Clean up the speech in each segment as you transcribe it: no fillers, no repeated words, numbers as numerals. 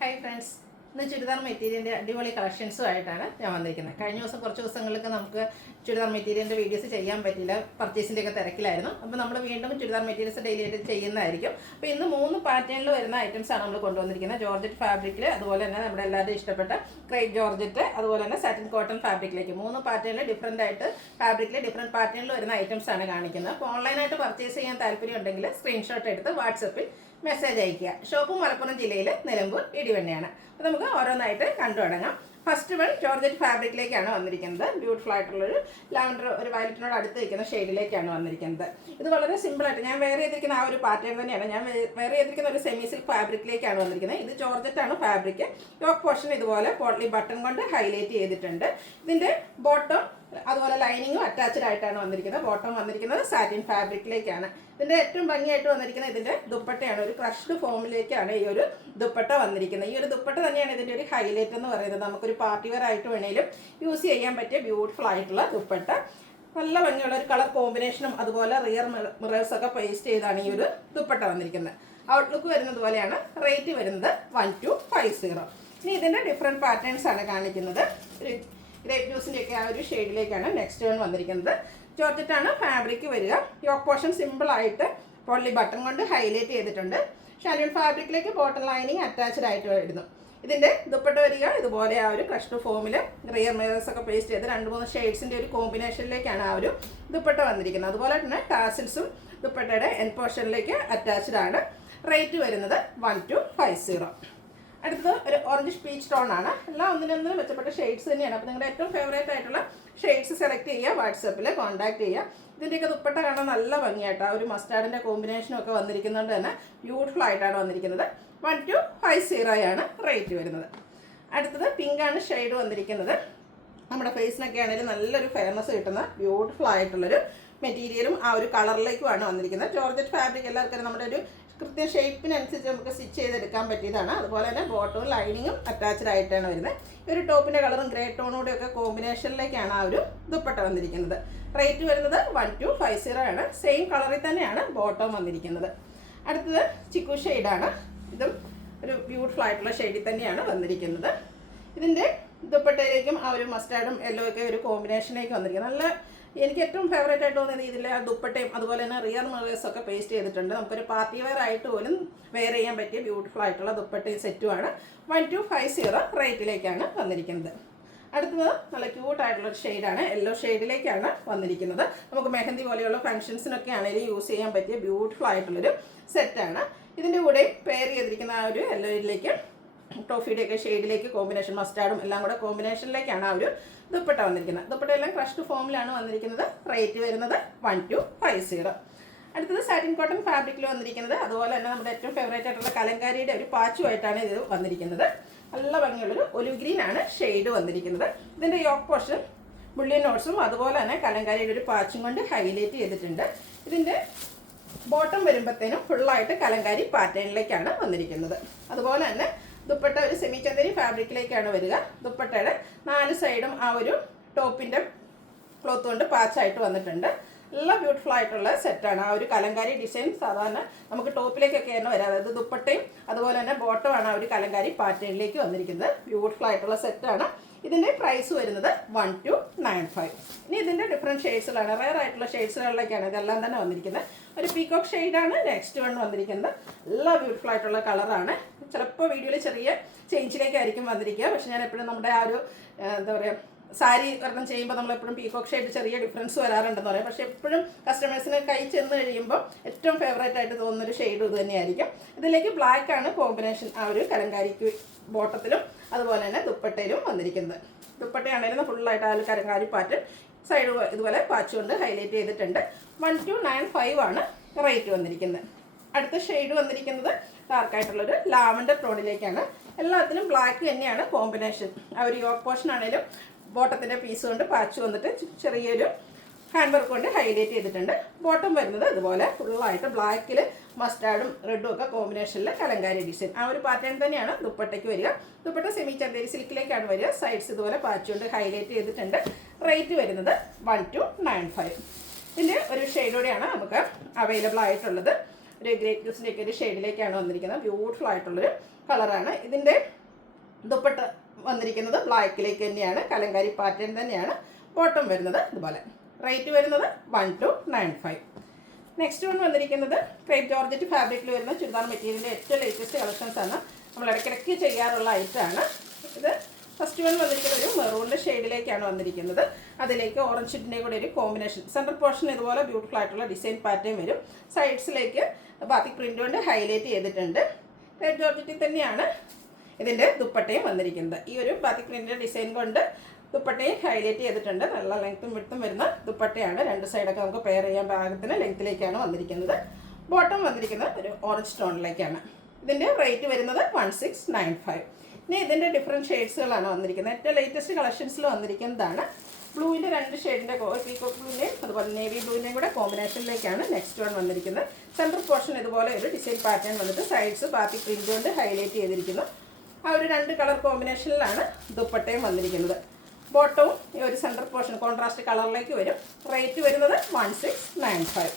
Hi friends, ഇന്ന് ചുരിദാർ മെറ്റീരിയലിൻ്റെ അടിപൊളി കളക്ഷൻസുമായിട്ടാണ് ഞാൻ വന്നിരിക്കുന്നത്. കഴിഞ്ഞ കുറച്ച് ദിവസങ്ങൾക്ക് നമുക്ക് ചുരിദാർ മെറ്റീരിയലിൻ്റെ വീഡിയോസ് ചെയ്യാൻ പറ്റില്ല, പർച്ചേസിൻ്റെ ഒക്കെ തിരക്കിലായിരുന്നു. അപ്പോൾ നമ്മൾ വീണ്ടും ചുരിദാർ മെറ്റീരിയൽസ് ഡെയിലി ആയിട്ട് ചെയ്യുന്നതായിരിക്കും. അപ്പോൾ ഇന്ന് 3 പാറ്റേണിൽ വരുന്ന ഐറ്റംസാണ് നമ്മൾ കൊണ്ടുവന്നിരിക്കുന്നത്. ജോർജറ്റ് ഫാബ്രിക്കിൽ, അതുപോലെ തന്നെ നമ്മുടെ എല്ലാവരും ഇഷ്ടപ്പെട്ട ക്രേപ്പ് ജോർജറ്റ്, അതുപോലെ തന്നെ സാറ്റിൻ കോട്ടൺ ഫാബ്രിക്കിലേക്ക് 3 പാറ്റേണിൽ ഡിഫറൻ്റ് ആയിട്ട് ഫാബ്രിക്കിൽ ഡിഫറെൻറ്റ് പാറ്റേണിൽ വരുന്ന ഐറ്റംസാണ് കാണിക്കുന്നത്. അപ്പോൾ ഓൺലൈനായിട്ട് പർച്ചേസ് ചെയ്യാൻ താല്പര്യം ഉണ്ടെങ്കിൽ സ്ക്രീൻഷോട്ട് എടുത്ത് വാട്സപ്പിൽ മെസ്സേജ് അയക്കുക. ഷോപ്പ് മലപ്പുറം ജില്ലയിൽ നിലമ്പൂർ ഇടിവണ്ണയാണ്. അപ്പോൾ നമുക്ക് ഓരോന്നായിട്ട് കണ്ടു തുടങ്ങാം. ഫസ്റ്റ് വൺ ജോർജറ്റ് ഫാബ്രിക്കിലേക്കാണ് വന്നിരിക്കുന്നത്. ബ്യൂട്ടിഫുൾ ആയിട്ടുള്ളൊരു ലാവൻഡർ, ഒരു വയലറ്റിനോട് അടുത്ത് നിൽക്കുന്ന ഷെയ്ഡിലേക്കാണ് വന്നിരിക്കുന്നത്. ഇത് വളരെ സിമ്പിളായിട്ട് ഞാൻ വെയർ ചെയ്തിരിക്കുന്ന ആ ഒരു പാറ്റേൺ തന്നെയാണ്. ഞാൻ വെയർ ചെയ്തിരിക്കുന്ന ഒരു സെമി സിൽക്ക് ഫാബ്രിക്കിലേക്കാണ് വന്നിരിക്കുന്നത്. ഇത് ജോർജറ്റാണ് ഫാബ്രിക്. യോക്ക് പോർഷൻ ഇതുപോലെ പോട്ട്ലി ബട്ടൺ കൊണ്ട് ഹൈലൈറ്റ് ചെയ്തിട്ടുണ്ട്. ഇതിൻ്റെ ബോട്ടം അതുപോലെ ലൈനിങ്ങും അറ്റാച്ച്ഡ് ആയിട്ടാണ് വന്നിരിക്കുന്നത്. ബോട്ടം വന്നിരിക്കുന്നത് സാറ്റിൻ ഫാബ്രിക്കിലേക്കാണ്. ഇതിൻ്റെ ഏറ്റവും ഭംഗിയായിട്ട് വന്നിരിക്കുന്നത് ഇതിൻ്റെ ദുപ്പട്ടയാണ്. ഒരു ക്രഷ്ഡ് ഫോമിലേക്കാണ് ഈ ഒരു ദുപ്പട്ട വന്നിരിക്കുന്നത്. ഈ ഒരു ദുപ്പട്ട തന്നെയാണ് ഇതിൻ്റെ ഒരു ഹൈലൈറ്റ് എന്ന് പറയുന്നത്. നമുക്കൊരു പാർട്ടി വെയർ ആയിട്ട് വേണേലും യൂസ് ചെയ്യാൻ പറ്റിയ ബ്യൂട്ടിഫുൾ ആയിട്ടുള്ള ദുപ്പട്ട. നല്ല ഭംഗിയുള്ള ഒരു കളർ കോമ്പിനേഷനും അതുപോലെ റിയർ മിറേഴ്സൊക്കെ പേസ്റ്റ് ചെയ്താണ് ഈ ഒരു ദുപ്പട്ട വന്നിരിക്കുന്നത്. ഔട്ട്ലുക്ക് വരുന്നത് പോലെയാണ്. റേറ്റ് വരുന്നത് 1250. ഇനി ഇതിൻ്റെ ഡിഫറെൻറ്റ് പാറ്റേൺസ് ആണ് കാണിക്കുന്നത്. ഗ്രേപ്പ് ജ്യൂസിൻ്റെ ഒക്കെ ആ ഒരു ഷെയ്ഡിലേക്കാണ് നെക്സ്റ്റ് വൺ വന്നിരിക്കുന്നത്. ജോർജറ്റാണ് ഫാബ്രിക് വരിക. യോക്ക് പോർഷൻ സിമ്പിളായിട്ട് പോട്ട്ലി ബട്ടൺ കൊണ്ട് ഹൈലൈറ്റ് ചെയ്തിട്ടുണ്ട്. ഷാനിയൻ ഫാബ്രിക്കിലേക്ക് ബോട്ടം ലൈനിങ് അറ്റാച്ച്ഡ് ആയിട്ട് വരുന്നു. ഇതിൻ്റെ ദുപ്പട്ട വരിക ഇതുപോലെ ആ ഒരു ക്രഷ്ഡ് ഫോമിൽ റിയർ മിറേഴ്സ് ഒക്കെ പേസ്റ്റ് ചെയ്ത് 2-3 ഷെയ്ഡ്സിൻ്റെ ഒരു കോമ്പിനേഷനിലേക്കാണ് ആ ഒരു ദുപ്പട്ട വന്നിരിക്കുന്നത്. അതുപോലെ തന്നെ ടാസിൽസും ദുപ്പട്ടയുടെ എൻ പോർഷനിലേക്ക് അറ്റാച്ച്ഡ് ആണ്. റേറ്റ് വരുന്നത് 1250. അടുത്തത് ഒരു ഓറഞ്ച് പീച്ച് ടോൺ ആണ്. എല്ലാം ഒന്നിനൊന്നിനും മെച്ചപ്പെട്ട ഷെയ്ഡ്സ് തന്നെയാണ്. അപ്പോൾ നിങ്ങളുടെ ഏറ്റവും ഫേവറേറ്റ് ആയിട്ടുള്ള ഷെയ്ഡ്സ് സെലക്ട് ചെയ്യുക, വാട്സപ്പിൽ കോൺടാക്ട് ചെയ്യുക. ഇതിൻ്റെയൊക്കെ ദുപ്പട്ട കാണാൻ നല്ല ഭംഗിയായിട്ട് ആ ഒരു മസ്റ്റാർഡിൻ്റെ കോമ്പിനേഷനും ഒക്കെ വന്നിരിക്കുന്നതുകൊണ്ട് തന്നെ ബ്യൂട്ടിഫുൾ ആയിട്ടാണ് വന്നിരിക്കുന്നത്. 1250 ആണ് റേറ്റ് വരുന്നത്. അടുത്തത് പിങ്കാണ് ഷെയ്ഡ് വന്നിരിക്കുന്നത്. നമ്മുടെ ഫേസിനൊക്കെ ആണെങ്കിലും നല്ലൊരു ഫെയർനെസ് കിട്ടുന്ന ബ്യൂട്ടിഫുൾ ആയിട്ടുള്ളൊരു മെറ്റീരിയലും ആ ഒരു കളറിലേക്കുമാണ് വന്നിരിക്കുന്നത്. ജോർജറ്റ് ഫാബ്രിക് എല്ലാവർക്കും നമ്മുടെ ഒരു കൃത്യം ഷേപ്പിനനുസരിച്ച് നമുക്ക് സ്റ്റിച്ച് ചെയ്തെടുക്കാൻ പറ്റിയതാണ്. അതുപോലെ തന്നെ ബോട്ടവും ലൈനിങ്ങും അറ്റാച്ച്ഡ് ആയിട്ടാണ് വരുന്നത്. ഈ ഒരു ടോപ്പിൻ്റെ കളറും ഗ്രേ ടോണോടെയൊക്കെ കോമ്പിനേഷനിലേക്കാണ് ആ ഒരു ദുപ്പട്ട വന്നിരിക്കുന്നത്. റേറ്റ് വരുന്നത് 1250 ആണ്. സെയിം കളറിൽ തന്നെയാണ് ബോട്ടം വന്നിരിക്കുന്നത്. അടുത്തത് ചിക്കു ഷെയ്ഡാണ്. ഇതും ഒരു ബ്യൂട്ടിഫുൾ ആയിട്ടുള്ള ഷെയ്ഡിൽ തന്നെയാണ് വന്നിരിക്കുന്നത്. ഇതിൻ്റെ ദുപ്പട്ടയിലേക്കും ആ ഒരു മസ്റ്റാർഡും യെല്ലോ ഒക്കെ ഒരു കോമ്പിനേഷനിലേക്ക് വന്നിരിക്കുന്നത്. നല്ല എനിക്ക് ഏറ്റവും ഫേവറേറ്റ് ആയിട്ട് തോന്നിയത് ഇതിലെ ആ ദുപ്പട്ടയും അതുപോലെ തന്നെ റിയർ മിറേഴ്സൊക്കെ പേസ്റ്റ് ചെയ്തിട്ടുണ്ട്. നമുക്കൊരു പാർട്ടി വെയർ ആയിട്ട് പോലും വെയർ ചെയ്യാൻ പറ്റിയ ബ്യൂട്ടിഫുൾ ആയിട്ടുള്ള ദുപ്പട്ടയും സെറ്റുമാണ്. 1250 റേറ്റിലേക്കാണ് വന്നിരിക്കുന്നത്. അടുത്തത് നല്ല ക്യൂട്ടായിട്ടുള്ളൊരു ഷെയ്ഡാണ്. യെല്ലോ ഷെയ്ഡിലേക്കാണ് വന്നിരിക്കുന്നത്. നമുക്ക് മെഹന്തി പോലെയുള്ള ഫംഗ്ഷൻസിനൊക്കെ ആണെങ്കിലും യൂസ് ചെയ്യാൻ പറ്റിയ ബ്യൂട്ടിഫുൾ ആയിട്ടുള്ളൊരു സെറ്റാണ്. ഇതിൻ്റെ കൂടെ പെയർ ചെയ്തിരിക്കുന്ന ആ ഒരു യെല്ലോയിലേക്ക് ടോഫിയുടെയൊക്കെ ഷെയ്ഡിലേക്ക് കോമ്പിനേഷൻ മസ്റ്റാർഡും എല്ലാം കൂടെ കോമ്പിനേഷനിലേക്കാണ് ആ ഒരു ദുപ്പട്ട വന്നിരിക്കുന്നത്. ദുപ്പട്ട എല്ലാം ക്രഷ്ഡ് ഫോമിലാണ് വന്നിരിക്കുന്നത്. റേറ്റ് വരുന്നത് 1250. അടുത്തത് സാറ്റിൻ കോട്ടൺ ഫാബ്രിക്കിൽ വന്നിരിക്കുന്നത്. അതുപോലെ തന്നെ നമ്മുടെ ഏറ്റവും ഫേവറേറ്റ് ആയിട്ടുള്ള കലങ്കാരിയുടെ ഒരു പാച്ചുമായിട്ടാണ് ഇത് വന്നിരിക്കുന്നത്. നല്ല ഭംഗിയുള്ളൊരു ഒലിവ് ഗ്രീൻ ആണ് ഷെയ്ഡ് വന്നിരിക്കുന്നത്. ഇതിൻ്റെ യോക്ക് പോർഷൻ ബുള്ളിയൻ നോട്ട്സും അതുപോലെ തന്നെ കലങ്കാരിയുടെ ഒരു പാച്ചും കൊണ്ട് ഹൈലൈറ്റ് ചെയ്തിട്ടുണ്ട്. ഇതിൻ്റെ ബോട്ടം വരുമ്പോഴത്തേനും ഫുള്ളായിട്ട് കലങ്കാരി പാറ്റേണിലേക്കാണ് വന്നിരിക്കുന്നത്. അതുപോലെ തന്നെ ദുപ്പട്ട ഒരു സെമി ചന്ദേരി ഫാബ്രിക്കിലേക്കാണ് വരിക. ദുപ്പട്ടയുടെ 4 സൈഡും ആ ഒരു ടോപ്പിൻ്റെ ക്ലോത്ത് കൊണ്ട് പാച്ചായിട്ട് വന്നിട്ടുണ്ട്. നല്ല ബ്യൂട്ടിഫുൾ ആയിട്ടുള്ള സെറ്റാണ്. ആ ഒരു കലങ്കാരി ഡിസൈൻ സാധാരണ നമുക്ക് ടോപ്പിലേക്കൊക്കെയാണ് വരിക. അതായത് ദുപ്പട്ടയും അതുപോലെ തന്നെ ബോട്ടമാണ് ആ ഒരു കലങ്കാരി പാറ്റേണിലേക്ക് വന്നിരിക്കുന്നത്. ബ്യൂട്ടിഫുൾ ആയിട്ടുള്ള സെറ്റാണ്. ഇതിൻ്റെ പ്രൈസ് വരുന്നത് 1295. ഇനി ഇതിൻ്റെ ഡിഫറെൻറ്റ് ഷെയ്ഡ്സിലാണ്, റെയർ ആയിട്ടുള്ള ഷെയ്ഡ്സുകളിലേക്കാണ് ഇതെല്ലാം തന്നെ വന്നിരിക്കുന്നത്. ഒരു പീകോക്ക് ഷെയ്ഡാണ് നെക്സ്റ്റ് വൺ വന്നിരിക്കുന്നത്. നല്ല ബ്യൂട്ടിഫുൾ ആയിട്ടുള്ള കളറാണ്. ചിലപ്പോൾ വീഡിയോയിൽ ചെറിയ ചേഞ്ചിലേക്കായിരിക്കും വന്നിരിക്കുക. പക്ഷേ ഞാൻ എപ്പോഴും നമ്മുടെ ആ ഒരു എന്താ പറയുക സാരി ഒരെണ്ണം ചെയ്യുമ്പോൾ നമ്മളെപ്പോഴും പീകോക്ക് ഷെയ്ഡ് ചെറിയ ഡിഫറൻസ് വരാറുണ്ടെന്ന് പറയാം. പക്ഷേ എപ്പോഴും കസ്റ്റമേഴ്സിന് കൈ ചെന്ന് കഴിയുമ്പോൾ ഏറ്റവും ഫേവറേറ്റ് ആയിട്ട് തോന്നുന്നൊരു ഷെയ്ഡ് ഇത് തന്നെയായിരിക്കും. ഇതിലേക്ക് ബ്ലാക്ക് ആണ് കോമ്പിനേഷൻ ആ ഒരു കലങ്കാരിക്ക് ബോട്ടത്തിലും അതുപോലെ തന്നെ ദുപ്പട്ടയിലും വന്നിരിക്കുന്നത്. ദുപ്പട്ടയാണെങ്കിലും ഫുള്ളായിട്ട് ആ ഒരു കലങ്കാരി പാറ്റേൺ സൈഡ് ഇതുപോലെ പാച്ച് കൊണ്ട് ഹൈലൈറ്റ് ചെയ്തിട്ടുണ്ട്. 1295 ആണ് റേറ്റ് വന്നിരിക്കുന്നത്. അടുത്ത ഷെയ്ഡ് വന്നിരിക്കുന്നത് ഡാർക്കായിട്ടുള്ളൊരു ലാവൻഡർ ടോണിലേക്കാണ്. എല്ലാത്തിലും ബ്ലാക്ക് തന്നെയാണ് കോമ്പിനേഷൻ. ആ ഒരു യോക്ക് പോർഷൻ ആണെങ്കിലും ബോട്ടത്തിൻ്റെ പീസ് കൊണ്ട് പാച്ച് വന്നിട്ട് ചെറിയൊരു ഹാൻഡ് വർക്ക് കൊണ്ട് ഹൈലൈറ്റ് ചെയ്തിട്ടുണ്ട്. ബോട്ടം വരുന്നത് ഇതുപോലെ ഫുള്ളായിട്ട് ബ്ലാക്കിൽ മസ്റ്റാർഡും റെഡും ഒക്കെ കോമ്പിനേഷനിൽ കലങ്കാരി ഡിസൈൻ ആ ഒരു പാറ്റേൺ തന്നെയാണ് ദുപ്പട്ടയ്ക്ക് വരിക. ദുപ്പട്ട സെമി ചന്ദേരി സിൽക്കിലേക്കാണ് വരിക. സൈഡ്സ് ഇതുപോലെ പാച്ച് കൊണ്ട് ഹൈലൈറ്റ് ചെയ്തിട്ടുണ്ട്. റേറ്റ് വരുന്നത് 1295. ഇതിൻ്റെ ഒരു ഷെയ്ഡോടെയാണ് നമുക്ക് അവൈലബിൾ ആയിട്ടുള്ളത്. ഒരു ഗ്രേപ്പ് ജ്യൂസിൻ്റെ ഒക്കെ ഒരു ഷെയ്ഡിലേക്കാണ് വന്നിരിക്കുന്നത്. ബ്യൂട്ടിഫുൾ ആയിട്ടുള്ളൊരു കളറാണ്. ഇതിൻ്റെ ദുപ്പട്ട വന്നിരിക്കുന്നത് ബ്ലാക്കിലേക്ക് തന്നെയാണ്, കലങ്കാരി പാറ്റേൺ തന്നെയാണ്. ബോട്ടം വരുന്നത് ഇതുപോലെ. റേറ്റ് വരുന്നത് 1295. നെക്സ്റ്റ് വൺ വന്നിരിക്കുന്നത് ക്രേപ്പ് ജോർജറ്റ് ഫാബ്രിക്കിൽ വരുന്ന ചുരിദാർ മെറ്റീരിയലിൻ്റെ ഏറ്റവും ലേറ്റസ്റ്റ് കളക്ഷൻസ് ആണ്. നമ്മൾ ഇടയ്ക്കിടയ്ക്ക് ചെയ്യാറുള്ള ഐറ്റമാണ് ഇത്. ഫസ്റ്റ് വൺ വന്നിരിക്കുന്നത് ഒരു മെറൂണിൻ്റെ ഷെയ്ഡിലേക്കാണ് വന്നിരിക്കുന്നത്. അതിലേക്ക് ഓറഞ്ച് ഷീറ്റിൻ്റെ കൂടെ ഒരു കോമ്പിനേഷൻ. സെൻട്രൽ പോർഷൻ ഇതുപോലെ ബ്യൂട്ടിഫുൾ ആയിട്ടുള്ള ഡിസൈൻ പാറ്റേൺ വരും. സൈഡ്സിലേക്ക് ബാത്തിക് പ്രിൻ്റ് കൊണ്ട് ഹൈലൈറ്റ് ചെയ്തിട്ടുണ്ട്. ക്രേപ്പ് ജോർജറ്റിൽ തന്നെയാണ് ഇതിൻ്റെ ദുപ്പട്ടയും വന്നിരിക്കുന്നത്. ഈ ഒരു ബാത്തിക് പ്രിൻ്റിൻ്റെ ഡിസൈൻ കൊണ്ട് ദുപ്പട്ടയും ഹൈലൈറ്റ് ചെയ്തിട്ടുണ്ട്. നല്ല ലെങ്ത്തും വിഡ്ത്തും വരുന്ന ദുപ്പട്ടയാണ്. രണ്ട് സൈഡൊക്കെ നമുക്ക് പെയർ ചെയ്യാൻ പാകത്തിന് ലെങ്ത്തിലേക്കാണ് വന്നിരിക്കുന്നത്. ബോട്ടം വന്നിരിക്കുന്നത് ഒരു ഓറഞ്ച് ടോണിലേക്കാണ്. ഇതിൻ്റെ റേറ്റ് വരുന്നത് 1695. ഇനി ഇതിൻ്റെ ഡിഫറെൻറ്റ് ഷെയ്ഡ്സുകളാണ് വന്നിരിക്കുന്നത്. ഏറ്റവും ലേറ്റസ്റ്റ് കളക്ഷൻസിൽ വന്നിരിക്കുന്നതാണ്. ബ്ലൂവിൻ്റെ രണ്ട് ഷെയ്ഡിൻ്റെ പീകോക്ക് ബ്ലൂവിൻ്റെയും അതുപോലെ നേവി ബ്ലൂവിൻ്റെയും കൂടെ കോമ്പിനേഷനിലേക്കാണ് നെക്സ്റ്റ് വൺ വന്നിരിക്കുന്നത്. സെൻട്രൽ പോർഷൻ ഇതുപോലെ ഒരു ഡിസൈൻ പാറ്റേൺ വന്നിട്ട് സൈഡ്സ് ബാത്തിക് പ്രിൻ്റ് കൊണ്ട് ഹൈലൈറ്റ് ചെയ്തിരിക്കുന്നു. ആ ഒരു രണ്ട് കളർ കോമ്പിനേഷനിലാണ് ദുപ്പട്ടയും വന്നിരിക്കുന്നത്. ബോട്ടവും ഈ ഒരു സെൻട്രൽ പോർഷൻ കോൺട്രാസ്റ്റ് കളറിലേക്ക് വരും. റേറ്റ് വരുന്നത് 1695.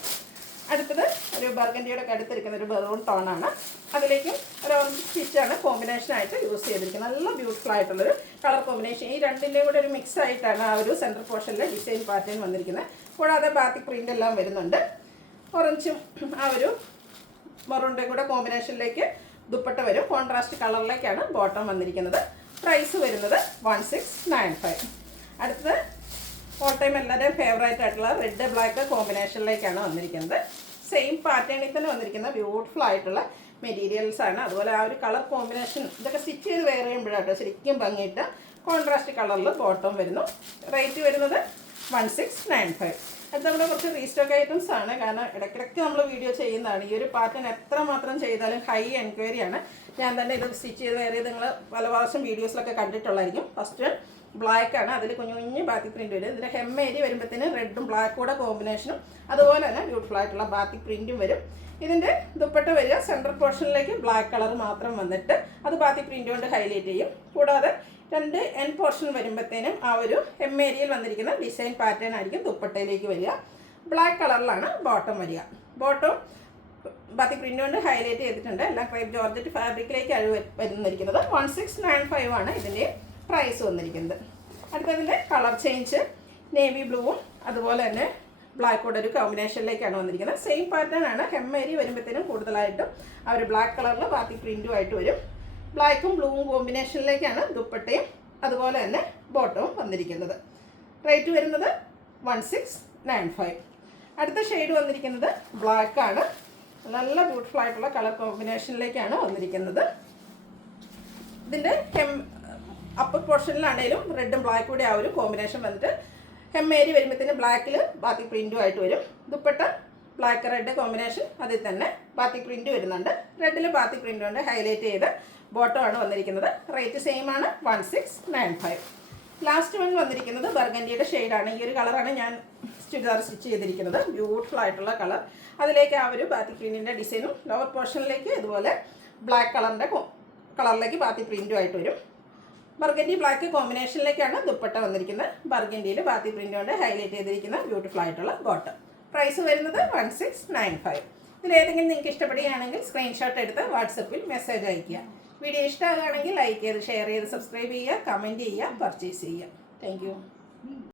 അടുത്തത് ഒരു ബർഗൻഡിയുടെ ഒക്കെ അടുത്തിരിക്കുന്ന ഒരു മെറൂൺ ടോണാണ്. അതിലേക്കും ഒരു ഓറഞ്ച് സ്റ്റിച്ചാണ് കോമ്പിനേഷനായിട്ട് യൂസ് ചെയ്തിരിക്കുന്നത്. നല്ല ബ്യൂട്ടിഫുൾ ആയിട്ടുള്ളൊരു കളർ കോമ്പിനേഷൻ. ഈ രണ്ടിൻ്റെയും കൂടെ ഒരു മിക്സ് ആയിട്ടാണ് ആ ഒരു സെൻട്രൽ പോർഷനിലെ ഡിസൈൻ പാറ്റേൺ വന്നിരിക്കുന്നത്. കൂടാതെ ബാത്തിക് പ്രിൻ്റ് എല്ലാം വരുന്നുണ്ട്. ഓറഞ്ചും ആ ഒരു മെറൂണിൻ്റെയും കൂടെ കോമ്പിനേഷനിലേക്ക് ദുപ്പട്ട വരും. കോൺട്രാസ്റ്റ് കളറിലേക്കാണ് ബോട്ടം വന്നിരിക്കുന്നത്. പ്രൈസ് വരുന്നത് 1695. അടുത്തത് ഓൾ ടൈം എല്ലാവരുടെയും ഫേവറേറ്റ് ആയിട്ടുള്ള റെഡ് ബ്ലാക്ക് കോമ്പിനേഷനിലേക്കാണ് വന്നിരിക്കുന്നത്. സെയിം പാറ്റേണിൽ തന്നെ വന്നിരിക്കുന്ന ബ്യൂട്ടിഫുൾ ആയിട്ടുള്ള മെറ്റീരിയൽസ് ആണ്. അതുപോലെ ആ ഒരു കളർ കോമ്പിനേഷൻ ഇതൊക്കെ സ്റ്റിച്ച് ചെയ്ത് വെയർ ചെയ്യുമ്പോഴാട്ടോ ശരിക്കും ഭംഗിയിട്ട് കോൺട്രാസ്റ്റ് കളറിൽ ബോട്ടം വരുന്നു. റേറ്റ് വരുന്നത് 1695. അത് നമ്മുടെ കുറച്ച് റീസ്റ്റോക്ക് ഐറ്റംസ് ആണ്. കാരണം ഇടയ്ക്കിടയ്ക്ക് നമ്മൾ വീഡിയോ ചെയ്യുന്നതാണ്. ഈ ഒരു പാറ്റേൺ എത്രമാത്രം ചെയ്താലും ഹൈ എൻക്വയറിയാണ്. ഞാൻ തന്നെ ഇത് സ്റ്റിച്ച് ചെയ്ത് വേറെ നിങ്ങൾ പല പ്രാവശ്യം വീഡിയോസിലൊക്കെ കണ്ടിട്ടുള്ളതായിരിക്കും. ഫസ്റ്റ് ബ്ലാക്ക് ആണ്, അതിൽ കുഞ്ഞു കുഞ്ഞ് ബാത്തിക് പ്രിൻറ്റ് വരും. ഇതിൻ്റെ ഹെം ഏരിയ വരുമ്പോഴത്തേന് റെഡും ബ്ലാക്കും കൂടെ കോമ്പിനേഷനും അതുപോലെ തന്നെ ബ്യൂട്ടിഫുൾ ആയിട്ടുള്ള ബാത്തിക് പ്രിൻറ്റും വരും. ഇതിൻ്റെ ദുപ്പട്ട വരിക സെൻട്രൽ പോർഷനിലേക്ക് ബ്ലാക്ക് കളർ മാത്രം വന്നിട്ട് അത് ബാത്തിക് പ്രിൻറ്റ് കൊണ്ട് ഹൈലൈറ്റ് ചെയ്യും. കൂടാതെ രണ്ട് എൻ പോർഷൻ വരുമ്പോഴത്തേനും ആ ഒരു ഹെം ഏരിയയിൽ വന്നിരിക്കുന്ന ഡിസൈൻ പാറ്റേൺ ആയിരിക്കും ദുപ്പട്ടയിലേക്ക് വരിക. ബ്ലാക്ക് കളറിലാണ് ബോട്ടം വരിക. ബോട്ടം ബാത്തിക് പ്രിൻ്റ് കൊണ്ട് ഹൈലൈറ്റ് ചെയ്തിട്ടുണ്ട്. എല്ലാം ക്രേപ്പ് ജോർജറ്റ് ഫാബ്രിക്കിലേക്ക് വരുന്നിരിക്കുന്നത്. 1695 ആണ് ഇതിൻ്റെ പ്രൈസ് വന്നിരിക്കുന്നത്. അടുത്തതിൻ്റെ കളർ ചേഞ്ച് നേവി ബ്ലൂവും അതുപോലെ തന്നെ ബ്ലാക്കോടെ ഒരു കോമ്പിനേഷനിലേക്കാണ് വന്നിരിക്കുന്നത്. സെയിം പാറ്റേൺ ആണ്. ഹെം ഏരിയ വരുമ്പോഴത്തേനും കൂടുതലായിട്ടും ആ ഒരു ബ്ലാക്ക് കളറിൽ ബാത്തിക് പ്രിൻറ്റുമായിട്ട് വരും. ബ്ലാക്കും ബ്ലൂവും കോമ്പിനേഷനിലേക്കാണ് ദുപ്പട്ടയും അതുപോലെ തന്നെ ബോട്ടവും വന്നിരിക്കുന്നത്. റേറ്റ് വരുന്നത് 1695. അടുത്ത ഷെയ്ഡ് വന്നിരിക്കുന്നത് ബ്ലാക്ക് ആണ്. നല്ല ബ്യൂട്ടിഫുൾ ആയിട്ടുള്ള കളർ കോമ്പിനേഷനിലേക്കാണ് വന്നിരിക്കുന്നത്. ഇതിൻ്റെ അപ്പർ പോർഷനിലാണെങ്കിലും റെഡും ബ്ലാക്കും കൂടി ആ ഒരു കോമ്പിനേഷൻ വന്നിട്ട് ഹെം ഏരിയ വരുമ്പോഴത്തേന് ബ്ലാക്കിൽ ബാത്തിക് പ്രിൻറ്റുമായിട്ട് വരും. ദുപ്പട്ട ബ്ലാക്ക് റെഡ് കോമ്പിനേഷൻ അതിൽ തന്നെ ബാത്തിക് പ്രിൻറ്റ് വരുന്നുണ്ട്. റെഡിൽ ബാത്തിക് പ്രിൻറ്റ് കൊണ്ട് ഹൈലൈറ്റ് ചെയ്ത് ബോട്ടമാണ് വന്നിരിക്കുന്നത്. റേറ്റ് സെയിം ആണ് 1695. ലാസ്റ്റ് വൺ വന്നിരിക്കുന്നത് ബർഗൻഡിയുടെ ഷെയ്ഡാണ്. ഈ ഒരു കളറാണ് ഞാൻ ചുരിദാർ സ്റ്റിച്ച് ചെയ്തിരിക്കുന്നത്. ബ്യൂട്ടിഫുൾ ആയിട്ടുള്ള കളർ. അതിലേക്ക് ആ ഒരു ബാത്തിക് പ്രിൻറ്റിൻ്റെ ഡിസൈനും ലോവർ പോർഷനിലേക്ക് ഇതുപോലെ ബ്ലാക്ക് കളറിലേക്ക് ബാത്തിക് പ്രിൻറ്റുമായിട്ട് വരും. ബർഗൻഡി ബ്ലാക്ക് കോമ്പിനേഷനിലേക്കാണ് ദുപ്പട്ട വന്നിരിക്കുന്നത്. ബർഗൻഡിയിൽ ബാത്തിക് പ്രിൻ്റ് കൊണ്ട് ഹൈലൈറ്റ് ചെയ്തിരിക്കുന്ന ബ്യൂട്ടിഫുൾ ആയിട്ടുള്ള ബോട്ടം. പ്രൈസ് വരുന്നത് 1695. ഇതിലേതെങ്കിലും നിങ്ങൾക്ക് ഇഷ്ടപ്പെടുകയാണെങ്കിൽ സ്ക്രീൻഷോട്ട് എടുത്ത് വാട്സപ്പിൽ മെസ്സേജ് അയയ്ക്കുക. വീഡിയോ ഇഷ്ടമാകുകയാണെങ്കിൽ ലൈക്ക് ചെയ്ത് ഷെയർ ചെയ്ത് സബ്സ്ക്രൈബ് ചെയ്യുക, കമൻറ്റ് ചെയ്യുക, പർച്ചേസ് ചെയ്യുക. Thank you.